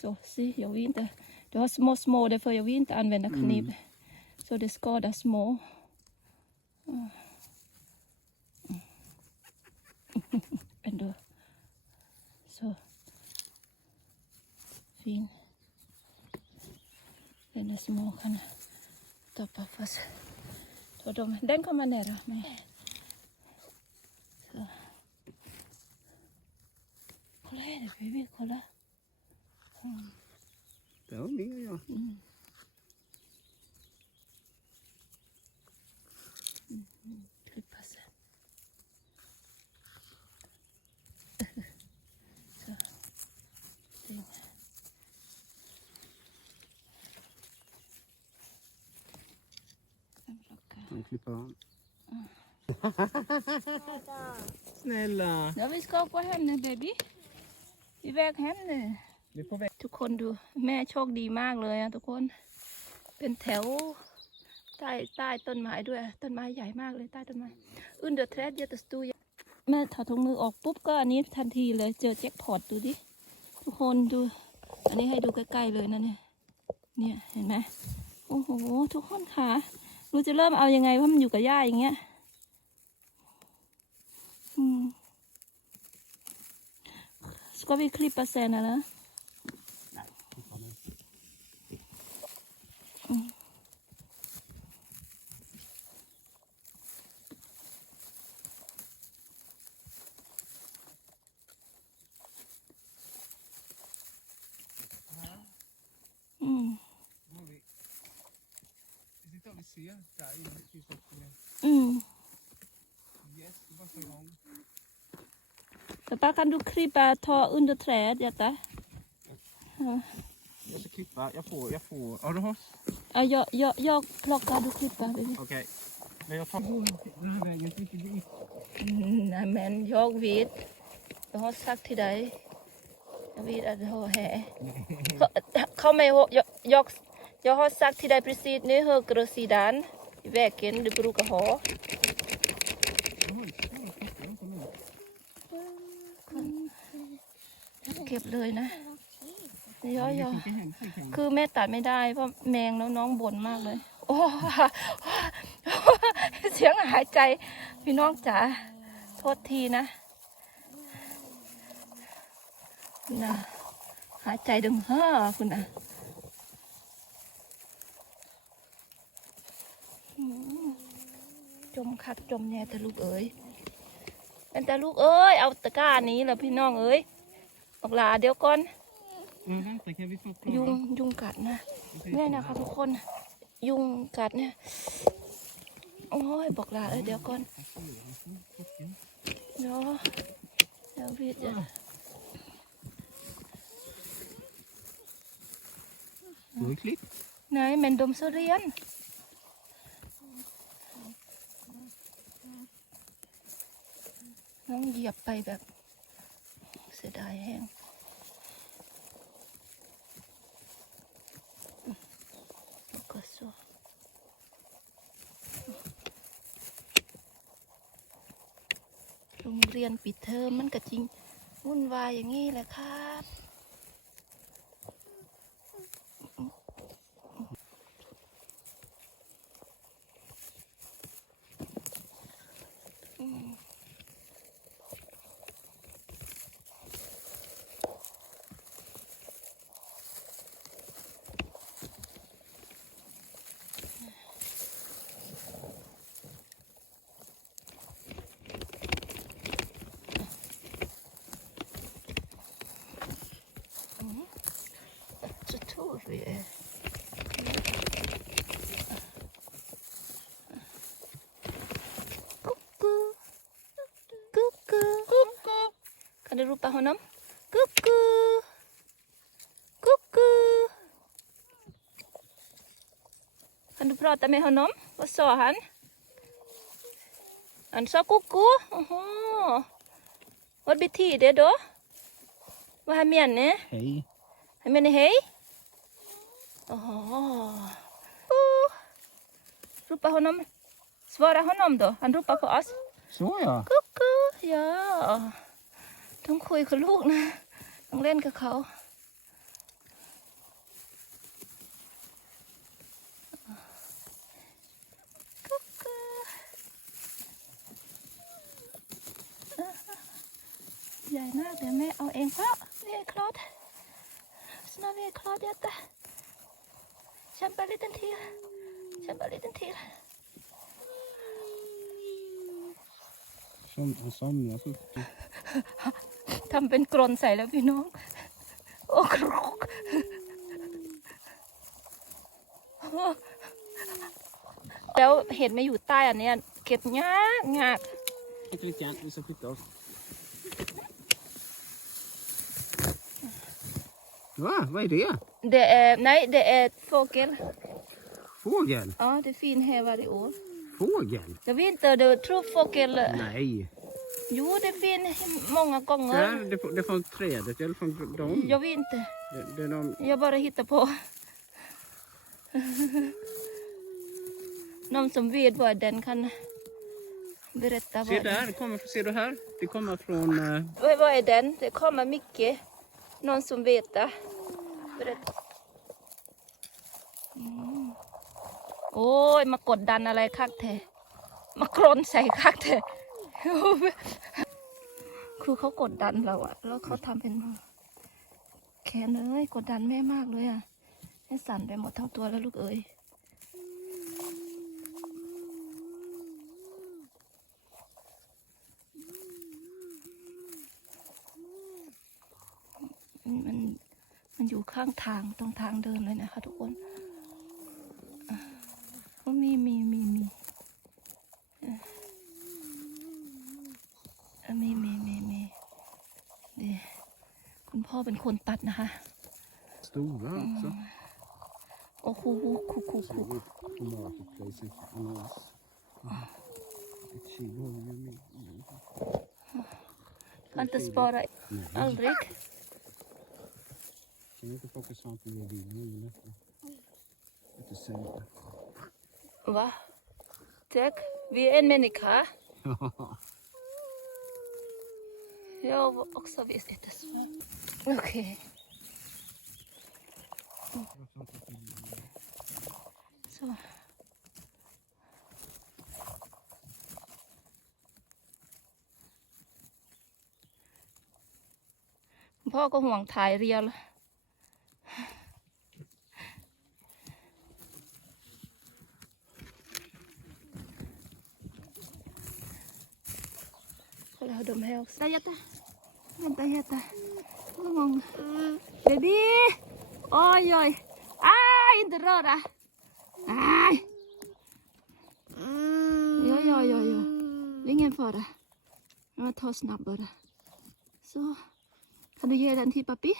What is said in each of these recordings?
Så, se, jag vill inte. Du har små, små, därför jag vill inte använda kniv. Så det skadar små. Mm. Ändå. Så. Fin. Den är små kan stoppa fast. Ta dem. Den kommer nära mig. Det var mer ja. klippa sig. Så. Det. Den plockar. Han klipper av. Snälla. Ja, vi ska på hem nu baby. Iväg hem nu. ทุกคนดูแม่โชคดีมากเลยอะทุกคน เป็นแถวใต้ใต้ต้นไม้ด้วย ต้นไม้ใหญ่มากเลยใต้ต้นไม้อื่นเดอร์เทรดเยอะตสตูแม่ถอดถุงมือออกปุ๊บก็อันนี้ทันทีเลยเจอแจ็คพอตดูดิทุกคนดู อันนี้ให้ดูใกล้ๆเลยนะเนี่ยเนี่ยเห็นไหมโอ้โหทุกคนค่ะรู้จะเริ่มเอายังไงเพราะมันอยู่กับหญ้าอย่างเงี้ยอืม Ska vi klippa sen eller? Mm. Vi sitter och ser där i huset. Mm. Yes, det var så långt. Pappa kan du klippa, ta under trädet detta? Jag ska klippa. Jag får, jag får. Ja, du har. Ja, jag, jag, jag plockar, du klipper. baby. Okej. Men jag tar den här vägen till dit. Nej men jag vet. Jag har sagt till dig. Jag vet att du har här. Kom ihåg, jag, jag, jag har sagt till dig precis nu höger sidan i vägen du brukar ha. Oj, oj, jag inte nu. เก็บเลยนะ ย่อ Jag ยอ fick inte hem till hem. คือแม่ตัดไม่ได้เพราะแมงแล้วน้องบ่นมากเลย โอ้เสียงหายใจพี่น้องจ๋าโทษทีนะคุณนะหายใจดึงเฮ้อคุณนะอืมจมคักจมแน่แต่ลูกเอ๋ยเป็นแต่ลูกเอ้ยเอาตะกร้านี้แหละพี่น้องเอ้ยบอกลาเดี๋ยวก่อน Men vänta, kan vi få ยุง prova? ยุงกัดนะ Okej, เนี่ยนะคะทุกคนยุงกัดเนี่ยโอ้ยบอกลาเอ้ยเดี๋ยวก่อนเดี๋ยวเดี๋ยวพี่จะ Du har klippt. ไหนเมนดมเสเรียนน้องเหยียบไปแบบเสียดายแห้งแล้วก็สว โรงเรียนปิดเทอมมันก็จริงวุ่นวายอย่างนี้แหละครับ Så tror vi är. Kuku. Kuku. Kuku. Kan du ropa honom? Kuku. Kuku. Kan du prata med honom? Vad sa han? Han sa kuku. Jaha. Vad betyder det då? Vad han menar? Hej. Han menar hej? Oh. Oh. Ropa honom. Svara honom då. Han ropar på oss. Så ja. Kucku. Ja. De kuj kan lugna. De län kakao. Gärna, det med och en klar. Vi är klart. Snart vi är klart detta. าหญ่มากเดี๋ยวแม่เอาเองเพราะเวียคลอดสนาเวียคลอดยัตตาฉันไปลิตันทีฉันไปลิตันที Som, han somnar så. ทำเป็นกรนใส่แล้วพี่น้อง โอ้ครกแล้วเห็ดไม่อยู่ใต้อันเนี้ยเก็บยากยาก Inte riktigt än, vi ska flytta oss. Va? Vad är det? Det är, nej, det är fågel. Fågel? Ja, det är fin här varje år. Fågel? Jag vet inte, du tror fågel... Nej. Jo, det är fin många gånger. är, det, det är från trädet eller från dem. Jag vet inte. Det, det är någon... Jag bara hittar på. Någon som vet vad den kan berätta Se där, det kommer, ser du här? Det kommer från... Vad, vad är den? Det kommer mycket. Någon som vet det. โอ้ย มากดดันอะไรคักแท้มากรนใส่คักแท้คือเขากดดันเราอะแล้วเขาทำเป็นแขนเลยกดดันแม่มากเลยอะให้สั่นไปหมดทั้งตัวแล้วลูกเอ้ยมัน อยู่ข้างทางตรงทางเดินเลยนะคะ ทุกคนอะก็มีมีมีมีเอ่อเอ่อมีมีมีมีเดี๋ยวคุณพ่อเป็นคนตัดนะคะ Stora också. โอ้คูคูคูคู Så det är på marketplace i annons. Ett kilo har vi ju med. kan inte spara Nej. aldrig Kan vi inte plocka svamp i vår bil nu? Lite sämre. va tack vi är en människa jag var också visst inte så okej så พ่อก็ห่วงถ่ายเรียวแล้ว Kolla hur de här också. Vänta, vänta, vänta. Hur många? Baby! Oj, oj. Aj, inte röra. Aj! Ja, ja, ja, ja. Det är ingen fara. Jag tar snabbt bara. Så. Kan du ge den till pappi?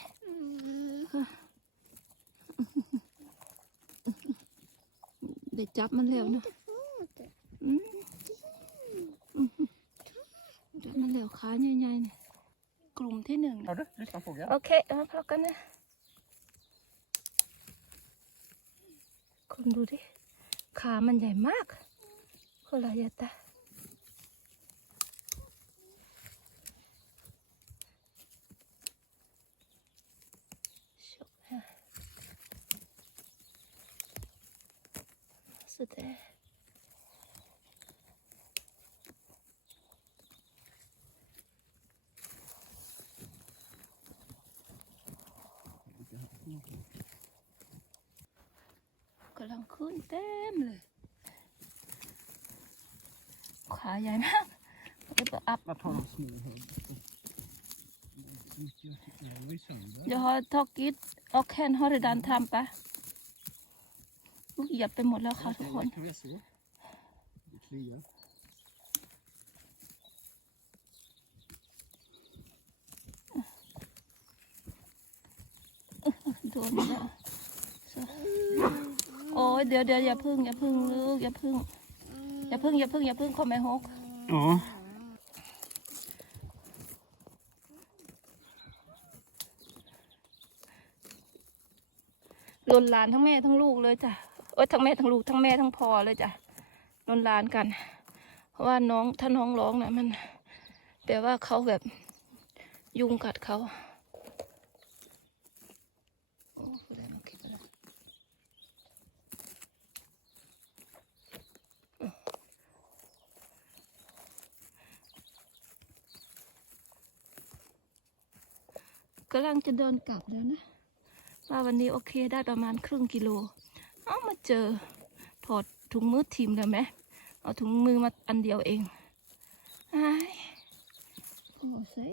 Det จับมันเร็วนะอืม เดี๋ยวมันเหลวขาใหญ่ๆเนี่ยกลุ่มที่หนึ่ง Har du? Lyssna fågel. โอเคเอาพอกันนะคุณดูดิขามันใหญ่มากคนละยาตาชกฮะสุดเลย กำลังขึ้น เต็มเลย ขาใหญ่มากแล้วก็อัพ Jag tar de små här. Jag tycker jag var i sönder. เดี๋ยวเขาทอกิดเอาแคนฮอริดันทำปะลูกเหยียบไปหมดแล้วค่ะทุกคน Kan vi så? Det kliar. โดนแล้ว อ้ยเดี๋ยวเดี๋ยวอย่าพึ่งอย่าพึ่งลูกอย่าพึ่งอย่าพึ่งอย่าพึ่งอย่าพึ่งขอไม่หก Ja. ลนลานทั้งแม่ทั้งลูกเลยจ้ะเอ้ยทั้งแม่ทั้งลูกทั้งแม่ทั้งพ่อเลยจ้ะลนลานกัน เพราะว่าน้องถ้าน้องร้องนะมันแปลว่าเขาแบบยุงกัดเขาโอ้ผู้ใดมาคิดอะไรำลังจะเดินกลับแล้วนะว่าวันนี้โอเคได้ประมาณครึ่งกิโล เอามาเจอถอดถุงมือทีมเลยไหมเอาถุงมือมาอันเดียวเองไอ้ายโอ้ใส่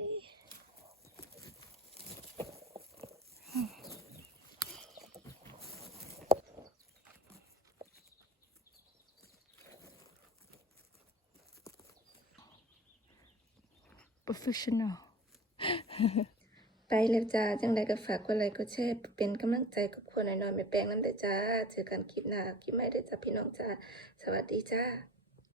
โไปแล้วจ้า จังใดก็ฝากกดไลค์กดแชร์เป็นกำลังใจกับคนหน่อยๆไม่แปลงน้ำเด้อจ้า เจอกันคลิปหน้าคลิปใหม่เด้อจ้าพี่น้องจ้า สวัสดีจ้า